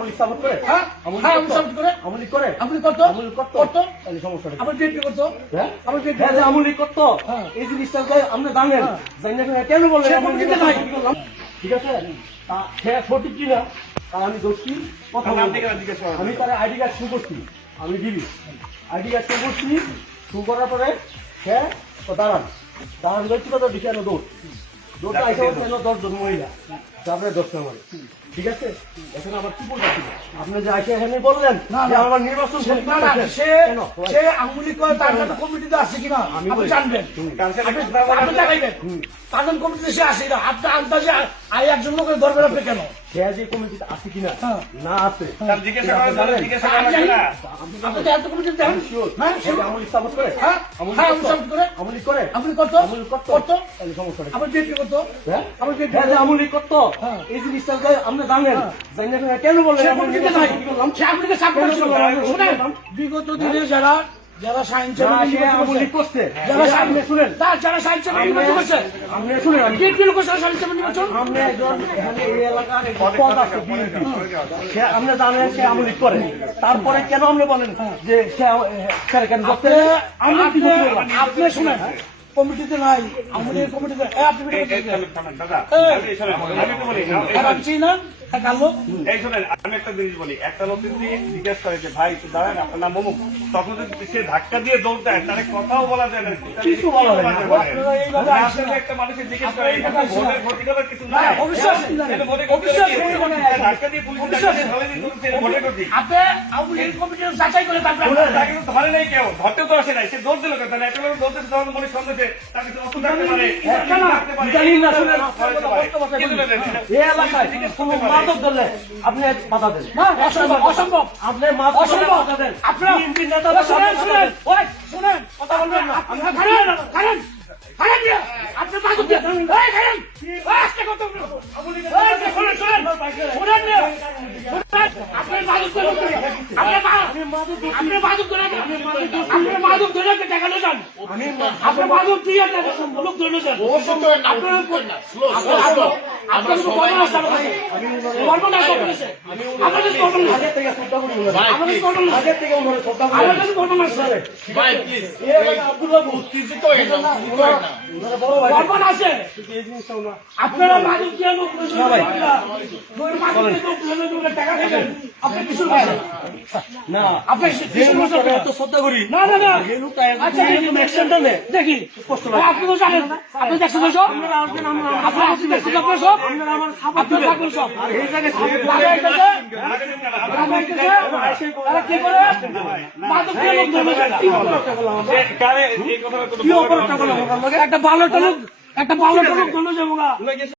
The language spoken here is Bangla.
আমলি সাপোর্ট করে? হ্যাঁ আমলি সাপোর্ট করে। আমলি করে? আমলি করতো আমলি করতো? করতো। তাহলে সমস্যা নেই। আমার বিএনপি করতো। হ্যাঁ? আমার বিএনপি হ্যাঁ, যে আমলি করতো, হ্যাঁ। এই জিনিসটা যে আপনি জানেন, হ্যাঁ। জানেন না কেন বললেন? সে আমি কমিটিতে নির্বাচন নাই। করলাম। ঠিক আছে? সে সঠিক কিনা আর আমি দোষী কথা বলবো। আমি তার আইডি কার্ড শু করছি, আমি দিবি আইডি কার্ড শু করছি, শু করার পরে সে দাঁড়ান ধরছি তো দিকে দৌড় দৌড়টা আইসা হচ্ছে 10 জন মহিলা, তারপরে 10 নম্বর। ঠিক আছে, এখন আবার কি বলতে আপনি যে আইসা এখানে বললেন না, যে না। আমার নির্বাচন সে- না, না, করতেছেন। সে কেন? সে আঙ্গুলি করে তার সাথে কমিটিতে আসে কিনা আমি আপনি বলি। জানবেন। আপনি জানাইবেন তাদের কমিটিতে সে আসে না। আপনি আন্দাজে একজন লোকের দরকার আপনি কেন? সে যে কমিটিতে আছে কিনা হ্যাঁ। না আছে জিজ্ঞাসা করেন, জানেন? জিজ্ঞাসা আমি করেন জানি। না। আপনি তো এত কমিটিতে দেন। আমি sure। হ্যাঁ, সে যে আমলি সাপোর্ট করে? হ্যাঁ, আমলি হ্যাঁ, করতো? আমলি সাপোর্ট করে। আমলি করে? আপনি করতো আমলি করতো? করতো। তাহলে সমস্যা নেই। আমার বিএনপি করতো। হ্যাঁ? আমার বিএনপি হ্যাঁ, যে আমলি করতো, হ্যাঁ। এই জিনিসটা যে আপনি জানেন, হ্যাঁ। জানেন না কেন বললেন? সে আমি কমিটিতে নির্বাচন নাই। করলাম। সে আপনাকে সাপোর্ট কেন ছিল। বললাম? আমি শুনেন, বললাম। বিগত দিনে যারা সায়েন্স না, সে আমলি করছে। যারা আপনি শুনেন, যারা সায়েন্স নির্বাচন করছে আপনি শুনেন, আমি বিএনপি লোক সায়েন্স নির্বাচন আপনি একজন এখানে এই এলাকার একজন পদ আছে BNP। সে আপনি জানেন সে আমলি করে, তারপরে কেন আপনি বলেন যে সে কেন করতে? আমরা কি করতে বললাম? আপনি শুনেন কমিটিতে নাই আমাদের কমিটিতে আপনি দাদা, এই শোনেন, আমি তো বলি, ভাবছি না কালো এই শোনেন, আমি একটা জিনিস বলি, একটা লোক যদি জিজ্ঞেস করে যে ভাই একটু দাঁড়ান, আপনার নাম অমুক, তখন যদি সে ধাক্কা দিয়ে দৌড় দেয়, তাহলে কথাও বলা যায় না, কিছু বলা যায় না। আপনারা এইভাবে আপনি আসেন না। একটা মানুষের জিজ্ঞেস করে, এইভাবে এখানে আসেন না। ভোটের ক্ষতিকর কিছু না, নাই। অবশ্যই আসেন না। এটা ভোটের ক্ষতিকর অবশ্যই কি? আসেন না। ধাক্কা দিয়ে পুলিশ অবশ্যই আসেন। ধরে দিন, সে ভোটের ক্ষতি। আপনি আমাদের কমিটির যাচাই করে তারপরে তাকে তো ধরে নাই কেউ, ধরতে তো আসে নাই, সে দৌড় দিল কেন? তাহলে একটা লোক দৌড়তে তখন মনে সন্দেহে তাকে তো অসুখ থাকতে পারে, কেন? থাকতে পারে, জানি না, শুনেন, কি দিলেন? এই এলাকায় কোনো মাদক ধরলে আপনি বাধা দেন। না অসম্ভব অসম্ভব আপনি মাদক ধরলে অসম্ভব বাধা দেন। আপনারা BNP নেতাদের শুনেন বাধা শুনেন দেন। ওই শুনেন কথা বলবেন না আপনি খারেন খারেন খারেন দিয়া আপনি বাজু দিয়া এই খারেন আস্তে কথা বলুন এই শুনেন শুনেন শুনেন না আপনি বাজু করে আপনি বাজু করে আপনি বাজু ধরে দেখানো যান আপনি বাজু দিয়ে লোক ধরে যান আপনার আপনার বর্ণনা আছে বর্ণনা আছে আপনার কাছে বর্ণনা আছে আগের থেকে শ্রদ্ধা করি বলে। আমার কাছে বর্ণনা আছে আগের থেকে ওনারা শ্রদ্ধা করি। আমার কাছে বর্ণনা আছে ভাই, please, এই এলাকায় আব্দুল বাবু, ওনারা বড় ভাই। বর্ণনা আছে কিন্তু এই জিনিসটা ওনারা- আপনারা মাদক দিয়ে লোক না ভাই। টাকা খাইবেন আপনি কিছু বলছেন না, আপনি যে কিছু লোকটাকে বলছেন এত শ্রদ্ধা করি, না না না যে লোকটা আচ্ছা একদম অ্যাকশনটা নেয়, দেখি কষ্ট লাগে। আপনি তো জানেন আপনি দেখছেন সব আপনার দেখছেন আপনার সব আপনার থাকবেন সব আর এই জায়গায় সে লাগাইতেছে তারা কি করে মাদক দিয়ে লোক ধরে যায় কি অপরাধটা করলাম আমরা? কারে এই কথাটা কোনো কি অপরাধটা করলাম ওনার লগে? একটা ভালো লোক ধরে যাবো